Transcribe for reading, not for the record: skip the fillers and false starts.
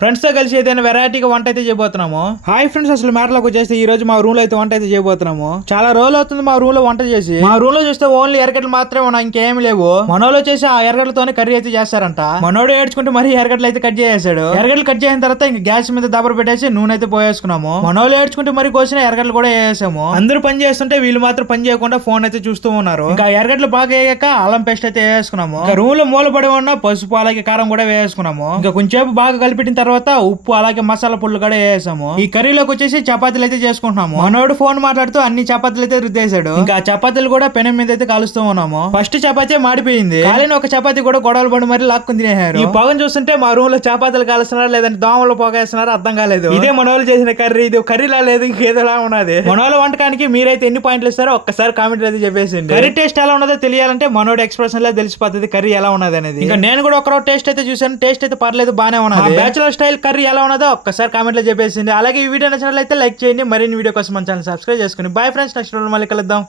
Friends తో కలిసి ఏదైనా వెరైటీగా వంట అయితే చేయబోతున్నాము. హాయ్ ఫ్రెండ్స్, అసలు మ్యాటర్లోకి వచ్చేస్తే ఈ రోజు మా రూమ్ లో అయితే వంట అయితే చేయబోతున్నాము. చాలా రోజులు అవుతుంది మా రూమ్ లో వంట చేసి. మా రూమ్ లో చూస్తే ఓన్లీ ఎరగడ్లు మాత్రమే ఉన్నాయి, ఇంకేమి లేవు. మనోళ్ళు వచ్చేసి ఆ ఎరగడ్లతోనే కర్రీ అయితే చేస్తారంట. మనోడు ఏడ్చుకుంటే మరి ఎరగడ్లు అయితే కట్ చేసాడు. ఎరగడ్లు కట్ చేసిన తర్వాత ఇంక గ్యాస్ మీద దబర పెట్టేసి నూనె అయితే పోయేసుకున్నాము. మనోళ్ళు ఏడ్చుకుంటే మరి కోసిన ఎరగడ్లు కూడా వేసాము. అందరూ పని చేస్తుంటే వీళ్ళు మాత్రం పని చేయకుండా ఫోన్ అయితే చూస్తూ ఉన్నారు. ఇంకా ఎరగడ్లు బాగా వేయక అల్లం పేస్ట్ అయితే వేసుకున్నాము. ఇంకా రూమ్ లో మూలపడి ఉన్న పసుపు అలాగే కారం కూడా వేసుకున్నాము. ఇంకా కొంచెంసేపు బాగా కలిపెట్టిన తర్వాత ఉప్పు అలాగే మసాలా పుల్లు కూడా వేసాము. ఈ కర్రీలోకి వచ్చేసి చపాతీలు అయితే చేసుకుంటున్నాము. మనోడు ఫోన్ మాట్లాడుతూ అన్ని చపాతీలు అయితే రుద్దేశాడు. ఇంకా చపాతీలు కూడా పెనం మీద అయితే కాలుస్తూ ఉన్నాము. ఫస్ట్ చపాతీ మాడిపోయింది, కాలిన ఒక చపాతీ కూడా గొడవలు పడి మరి లాక్కుని తినేశారు. ఈ పొగను చూస్తుంటే మా రూమ్ లో చపాతీలు కాలుస్తున్నారా లేదంటే దోమలు పొగేస్తున్నారా అర్థం కాలేదు. ఇదే మనోళ్ళు చేసిన కర్రీ, ఇది కర్రీలా లేదు ఇంకేదోలా ఉన్నది. మనోళ్ళ వంటకానికి మీరైతే ఎన్ని పాయింట్లు ఇస్తారో ఒక్కసారి కామెంట్ అయితే చెప్పేసింది. కర్రీ టేస్ట్ ఎలా ఉన్నదో తెలియాలంటే మనోడు ఎక్స్ప్రెషన్ లో తెలిసిపోతుంది కర్రీ ఎలా ఉన్నది అనేది. ఇంకా నేను కూడా ఒక టేస్ట్ అయితే చూసాను, టేస్ట్ అయితే పర్లేదు, బానే ఉన్నది. బ్యాచులర్ స్టైల్ కర్రీ ఎలా ఉన్నదో ఒక్కసారి కామెంట్ లో చెప్పేసింది. అలాగే ఈ వీడియో నచ్చినట్లయితే లైక్ చేయండి. మరిన్ని వీడియో కోసం మన ఛానల్ సబ్స్క్రైబ్ చేసుకుని. బై ఫ్రెండ్స్, నెక్స్ట్ వీడియో మళ్ళీ కలుద్దాం.